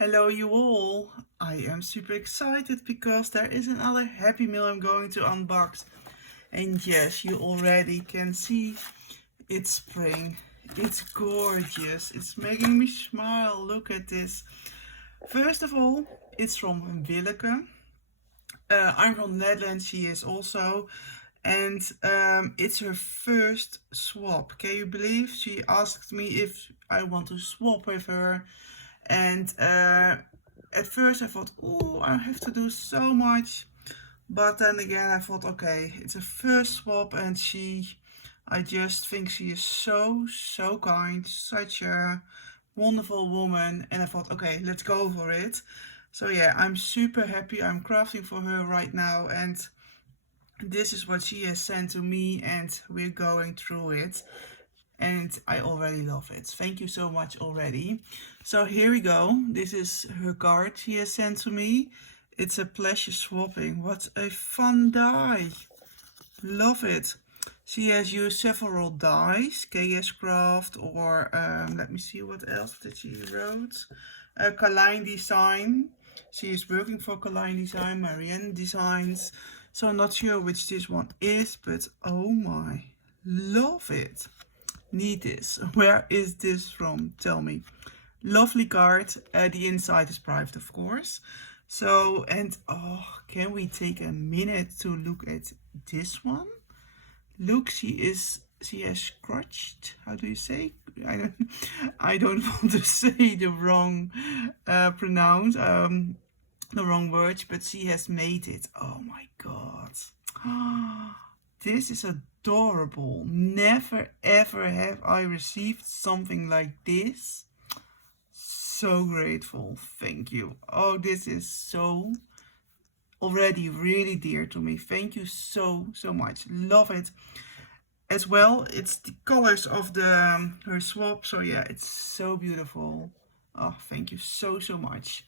Hello you all! I am super excited because there is another Happy Meal I'm going to unbox. And yes, you already can see it's spring. It's gorgeous. It's making me smile. Look at this. First of all, it's from Willeke. I'm from the Netherlands, she is also. And it's her first swap. Can you believe? She asked me if I want to swap with her. And at first I thought, oh, I have to do so much. But then again, I thought, okay, it's a first swap, and I just think she is so kind, such a wonderful woman. And I thought, okay, let's go for it. So yeah, I'm super happy. I'm crafting for her right now, and this is what she has sent to me, and we're going through it. And I already love it. Thank you so much already. So here we go. This is her card she has sent to me. It's a pleasure swapping. What a fun die. Love it. She has used several dies, KS Craft, or let me see what else that she wrote. Kaline Design. She is working for Kaline Design, Marianne Designs. So I'm not sure which this one is, but oh my, love it. Need this. Where is this from? Tell me. Lovely card. The inside is private, of course. So, and oh, can we take a minute to look at this one? Look, she has scratched. How do you say? I don't want to say the wrong pronounce the wrong words, but she has made it. Oh my god. This is adorable. Never ever have I received something like this. So grateful. Thank you. Oh, this is so already really dear to me. Thank you so much. Love it. As well, it's the colors of the her swap. So yeah, it's so beautiful. Oh, thank you so much.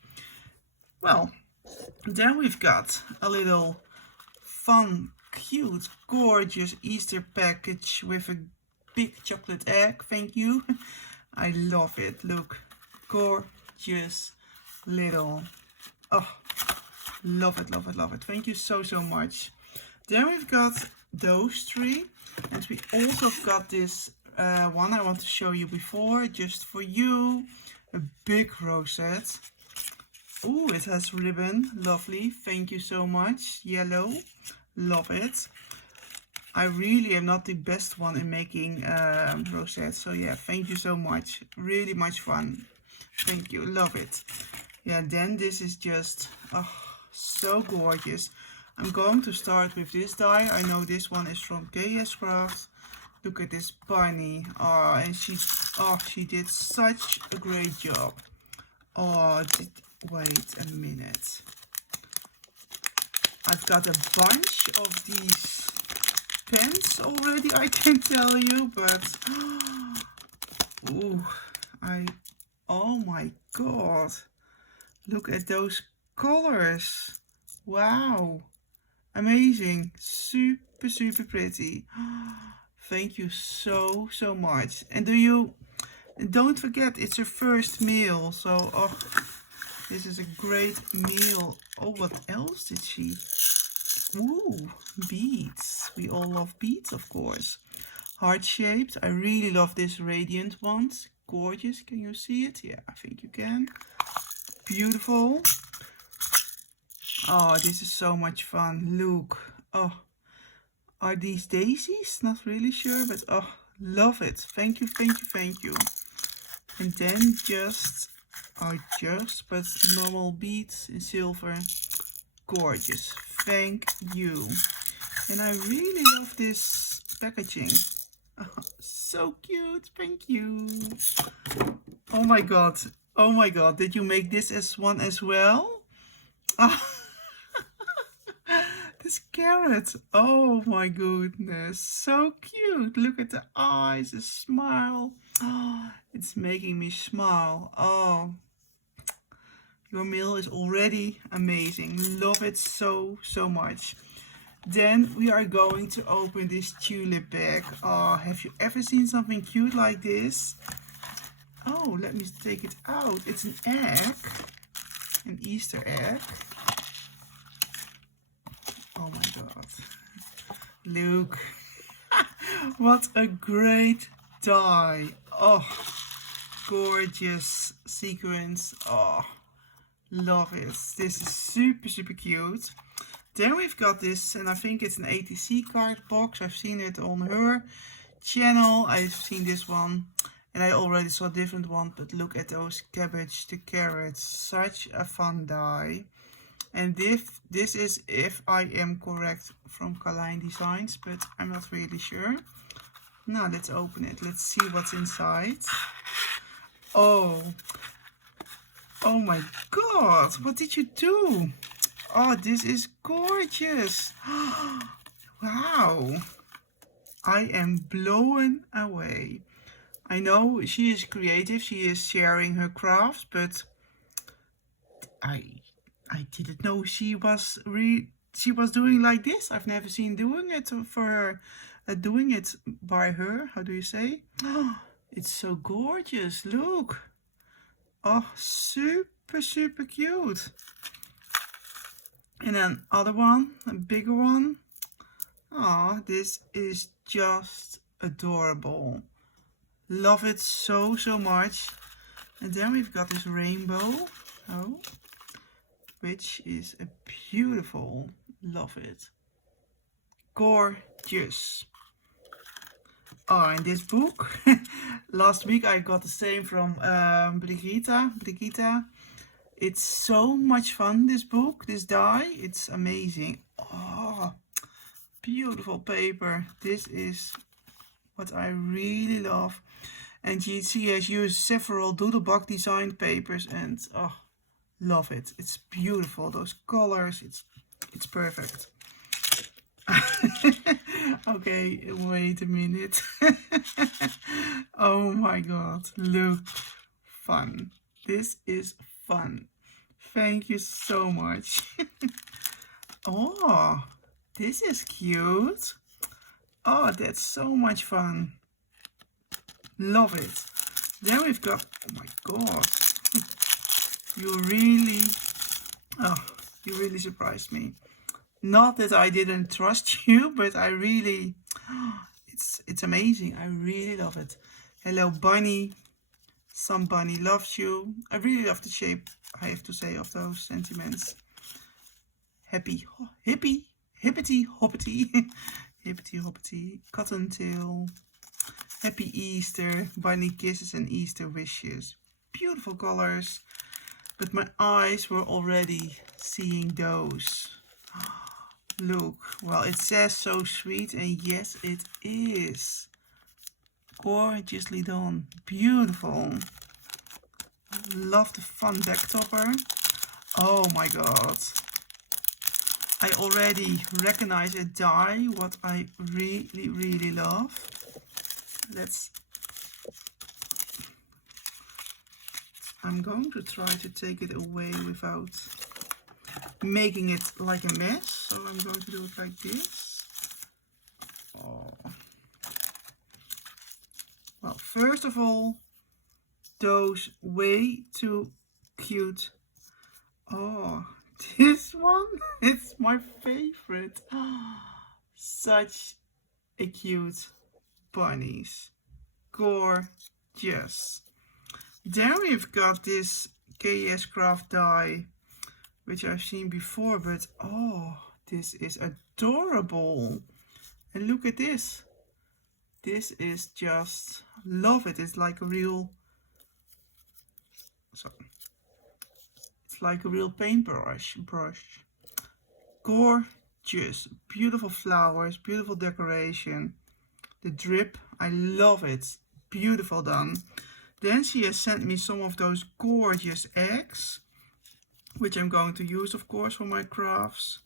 Well, then we've got a little fun, cute, gorgeous Easter package with a big chocolate egg. Thank you. I love it. Look, gorgeous little. Oh, love it, love it, love it. Thank you so much. Then we've got those three, and we also got this one I want to show you before, just for you. A big rosette. Oh, it has ribbon. Lovely. Thank you so much. Yellow. Love it. I really am not the best one in making rosettes. So yeah, thank you so much. Really much fun. Thank you. Love it. Yeah, then this is just so gorgeous. I'm going to start with this die. I know this one is from KS Craft. Look at this bunny. Oh, and she did such a great job. Oh, wait a minute. I've got a bunch of these pens already, I can tell you, but ooh, oh my god, look at those colors. Wow, amazing, super pretty. Thank you so much. And don't forget, it's your first meal, so oh, this is a great meal. Oh, what else did she? Ooh, beads. We all love beads, of course. Heart-shaped. I really love this radiant ones. Gorgeous. Can you see it? Yeah, I think you can. Beautiful. Oh, this is so much fun. Look. Oh, are these daisies? Not really sure, but oh, love it. Thank you. And then but normal beads in silver. Gorgeous. Thank you. And I really love this packaging. Oh, so cute. Thank you. Oh my god. Oh my god. Did you make this as one as well? Oh, this carrot. Oh my goodness. So cute. Look at the eyes, the smile. Oh, it's making me smile. Oh, your meal is already amazing. Love it so much. Then we are going to open this tulip bag. Oh, have you ever seen something cute like this? Oh, let me take it out. It's an egg. an Easter egg. Oh my god. Look. What a great die. Oh, gorgeous sequins. Oh, love it. This is super, super cute. Then we've got this, and I think it's an ATC card box. I've seen it on her channel. I've seen this one, and I already saw a different one, but look at those cabbage to carrots. Such a fun die. And this is, if I am correct, from Carline Designs, but I'm not really sure. Now let's open it. Let's see what's inside. Oh my god, what did you do? Oh, this is gorgeous. Wow, I am blown away. I know she is creative, she is sharing her crafts, but I didn't know she was doing like this. I've never seen doing it for her. Doing it by her. How do you say? It's so gorgeous. Look. Oh, super, super cute. And then other one, a bigger one. Oh, this is just adorable. Love it so, so much. And then we've got this rainbow. Oh, which is a beautiful. Love it. Gorgeous. Oh, and this book. Last week I got the same from Brigitte. It's so much fun, this book, this die. It's amazing. Oh, beautiful paper. This is what I really love. And she has used several Doodlebug designed papers, and oh, love it. It's beautiful. Those colors, it's perfect. Okay, wait a minute. Oh my god, look. Fun. This is fun. Thank you so much. Oh, this is cute. Oh, that's so much fun. Love it. Then we've got, oh my god. You really surprised me. Not that I didn't trust you, but I really, it's amazing. I really love it. Hello, Bunny. Some bunny loves you. I really love the shape, I have to say, of those sentiments. Happy, hippie, hippity, hoppity, hippity, hoppity, cottontail. Happy Easter, bunny kisses and Easter wishes. Beautiful colors, but my eyes were already seeing those. Look, well, it says so sweet, and yes, it is. Gorgeously done. Beautiful. Love the fun back topper. Oh my god. I already recognize a die, what I really, really love. I'm going to try to take it away without making it like a mess. So I'm going to do it like this. Oh. Well, first of all, those way too cute. Oh, this one, it's my favorite. Such a cute bunnies. Gorgeous. Then we've got this KS Craft die, which I've seen before, but oh, this is adorable. And look at this. This is just, love it. It's like a real, it's like a real paintbrush. Gorgeous, beautiful flowers, beautiful decoration. The drip, I love it. Beautiful done. Then she has sent me some of those gorgeous eggs, which I'm going to use, of course, for my crafts.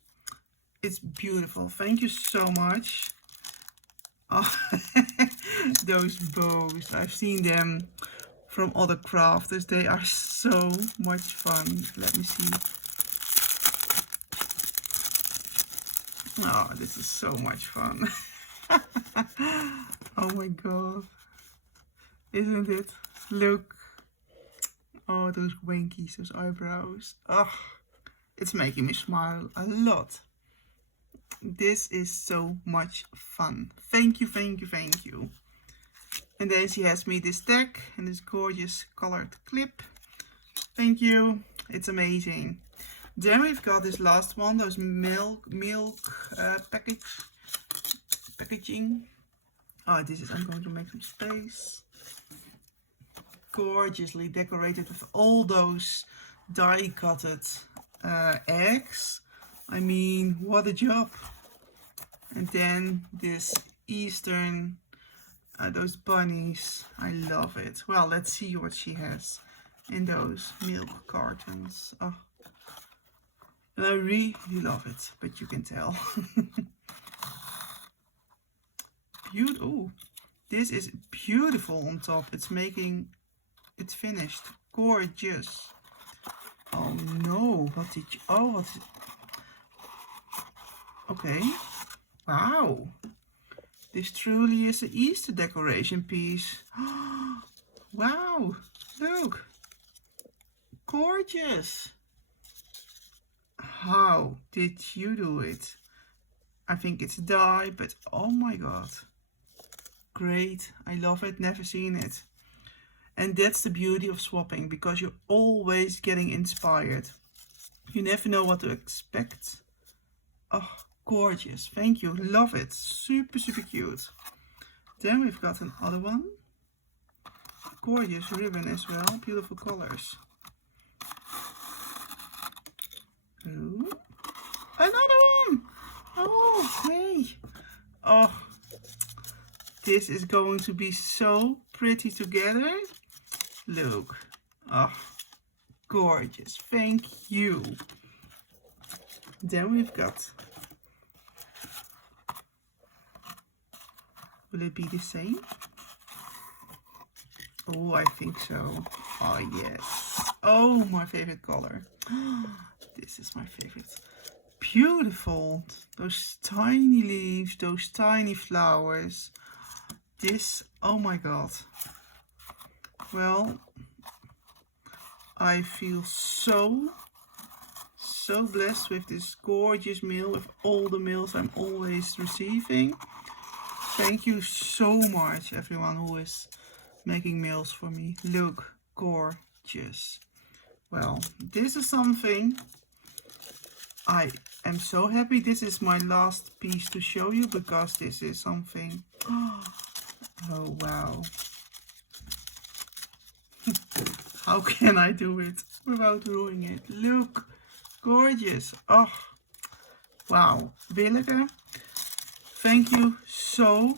It's beautiful. Thank you so much. Oh, those bows. I've seen them from other crafters. They are so much fun. Let me see. Oh, this is so much fun. Oh my god. Isn't it? Look. Oh, those winkies, those eyebrows. Ugh, it's making me smile a lot. This is so much fun. Thank you, thank you, thank you. And then she has me this tag and this gorgeous colored clip. Thank you. It's amazing. Then we've got this last one, those milk packaging. Oh, this is, I'm going to make some space. Gorgeously decorated with all those die-cutted eggs. I mean, what a job. And then this Eastern, those bunnies. I love it. Well, let's see what she has in those milk cartons. Oh. And I really love it, but you can tell. Oh, this is beautiful on top. It's making it finished. Gorgeous. Oh no, what did you, oh, what is, okay. Wow. This truly is an Easter decoration piece. Wow, look. Gorgeous. How did you do it? I think it's dye, but oh my god. Great, I love it, never seen it. And that's the beauty of swapping, because you're always getting inspired. You never know what to expect. Oh, gorgeous, thank you, love it, super, super cute. Then we've got another one. Gorgeous ribbon as well, beautiful colors. Ooh. Another one! Oh, hey! Oh, this is going to be so pretty together. Look. Oh, gorgeous. Thank you. Then we've got... Will it be the same? Oh, I think so. Oh, yes. Oh, my favorite color. This is my favorite. Beautiful. Those tiny leaves, those tiny flowers. This, oh my god. Well, I feel so blessed with this gorgeous mail, with all the mails I'm always receiving. Thank you so much, everyone who is making mails for me. Look, gorgeous. Well, this is something I am so happy. This is my last piece to show you, because this is something. Oh, wow. How can I do it without ruining it? Look, gorgeous. Oh, wow. Willeke, thank you so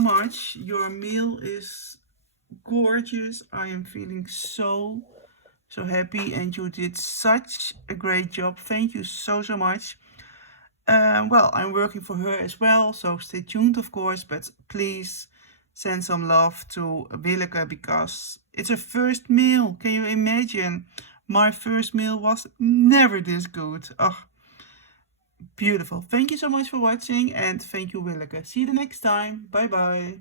much. Your meal is gorgeous. I am feeling so happy, and you did such a great job. Thank you so much. Well, I'm working for her as well, so stay tuned, of course, but please send some love to Willeke, because it's her first meal. Can you imagine? My first meal was never this good. Oh, beautiful. Thank you so much for watching, and thank you, Willeke. See you the next time. Bye bye.